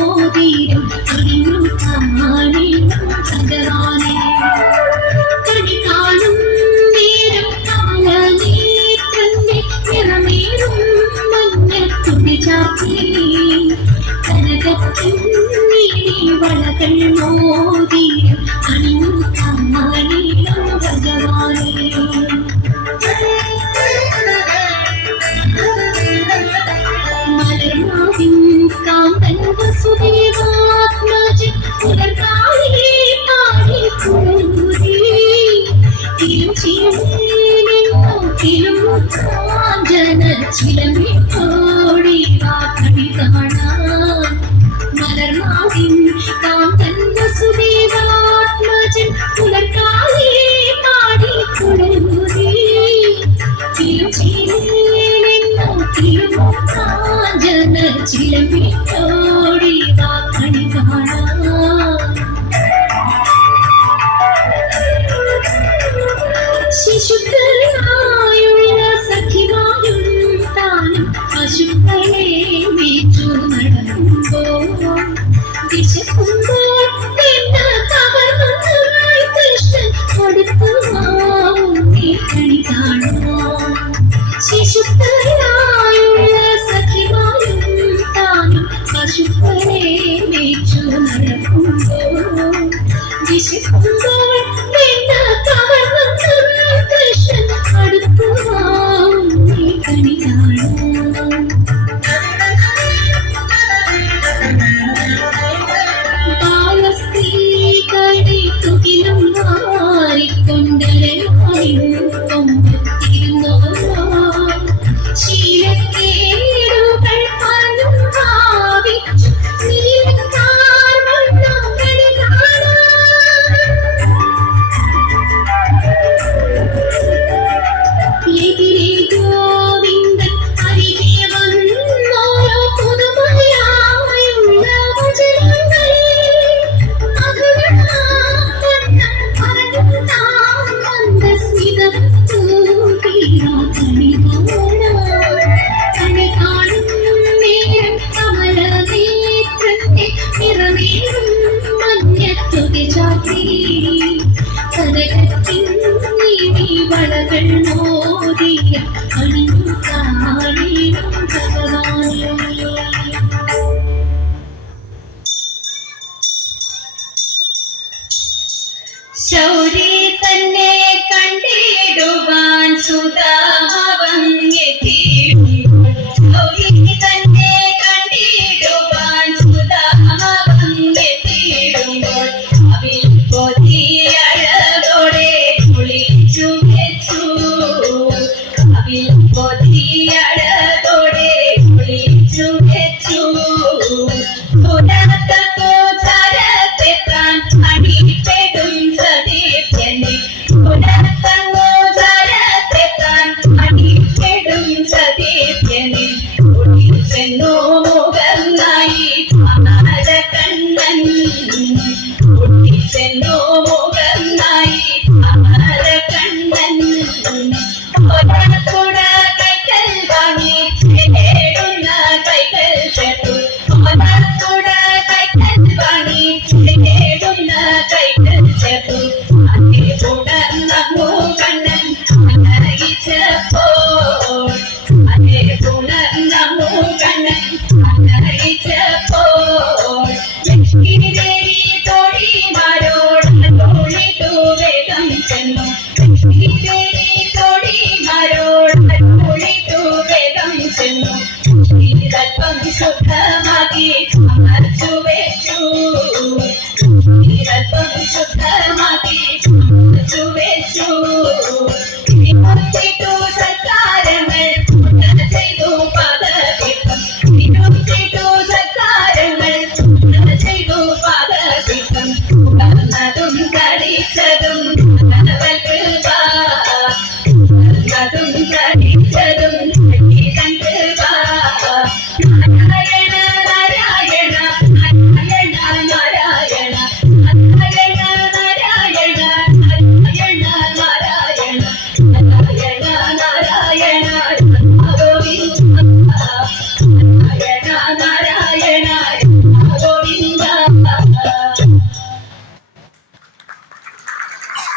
മോതിരം അണിഞ്ഞു കാണേണം ഭഗവാനെ. കണി കാണും നേരം കമലനേത്രന്റെ നിറമേറും മഞ്ഞത്തുടി ചാർത്തി കനകത്തിൻ വളകൾ മോതിരം അണിഞ്ഞു കാണേണം ഭഗവാനെ. മലർമാവിൻ കാന്തൻ വസുദേവാത്മജൻ പുലർകാലേ പാടി കുളിരൂതി തിരുചിലെന്നോക്കിലും കാഞ്ചന ചിലമ്പിട്ടോടി വാക്കടി കാണാൻ. മലർമാവിൻ കാന്തൻ വസുദേവാത്മജൻ പുലർകാലേ പാടി കുളിരൂതി തിരുചിലെന്നോക്കിലും കാഞ്ചന ചിലമ്പിട്ടോടി വാക്കടി കാണാൻ. ശിശുക്കളായുള്ള സഖിമാരും താനും പശുക്കളെ മേച്ചു നടക്കുമ്പോൾ വിശക്കുമ്പോൾ കൃഷ്ണൻ കൊടുത്തു കണി കാണാം. ശിശുക്കളായുള്ള സഖിമാരും താനും പശുക്കളെ മേച്ചു നടക്കുമ്പോൾ വിശക്കുമ്പോൾ കൃഷ്ണൻ അടുത്തു കണി കാണാം. ബാലസ്ത്രീകളെ തുകിലും മാറിക്കൊണ്ടിരുന്നോ ശീലക്കേടുകൾ പലതും ഭാവിച്ചു നീലക്കാർ വണ്ണം കണി കാണാം. എതിരെ ഗോവിന്ദൻ അരികെ വന്നോരോ പുതുമയായുള്ള വചനങ്ങൾ മധുരമാവണ്ണം പറഞ്ഞു താൻ മന്ദസ്മിതം തൂക്കിയാ കണി കാണാൻ. കണി കാണും നേരം കമലനേത്രന്റെ നിറമേറും മഞ്ഞത്തുകി ചാർത്തി കനകത്തിൻ വളകൾ മോതിര അണിഞ്ഞു കാണേണം ഭഗവാനെ. ശൗരി തന്നെ കണ്ടിടുവാൻ സുധാമവൻ എത്തിയിടുമ്പോൾ ശൗരി തന്നെ കണ്ടിടുവാൻ സുധാമവൻ എത്തിയിടുമ്പോൾ അവൾ പൊതിയഴകോടെ കുളിച്ചു വെച്ചു. അവൾ പൊതിയഴകോടെ കുളിച്ചു വെച്ചു. പുനർത്തോ ചരത്തെത്താൻ അടിപ്പെടും സദീപ്യനെ. പുനർത്തോ ചരത്തെത്താൻ അടിപ്പെടും സദീപ്യനെ. ഒളിച്ചെന്നോ മുഖന്നായി അമരകണ്ണൻ. ഒളിച്ചെന്നോ മുഖന്നായി അമരകണ്ണൻ. ഒരക്കുട കൈകൾ വാങ്ങി ചേടുന്ന കൈകൾ ചേർത്തു. ഒരക്കുട കൈകൾ വാങ്ങി ചേടുന്ന കൈകൾ ചേർത്തു. അതേ ഉണർന്നു കണ്ണൻ അനയിച്ചപ്പോൾ. അതേ ഉണർന്നു കണ്ണൻ അനയിച്ചപ്പോൾ ലക്ഷ്മീദേവി തോഴിമാരോട് തോളിട്ടു വേഗം ചെന്നു. ലക്ഷ്മീദേവി തോഴിമാരോട് തോളിട്ടു വേഗം ചെന്നു. അല്പം ശുദ്ധമാക്കി അമർച്ചു വെച്ചു. അല്പം ശുദ്ധമാക്കി അമർച്ചു വെച്ചു. ഇരുത്തിട്ടു സൽക്കാരങ്ങൾ ചെയ്തു പാദപീഠം. ഇരുത്തിട്ടു സൽക്കാരങ്ങൾ ചെയ്തു പാദപീഠം. കർണതും കളിച്ചതും കൃപ. കർണതും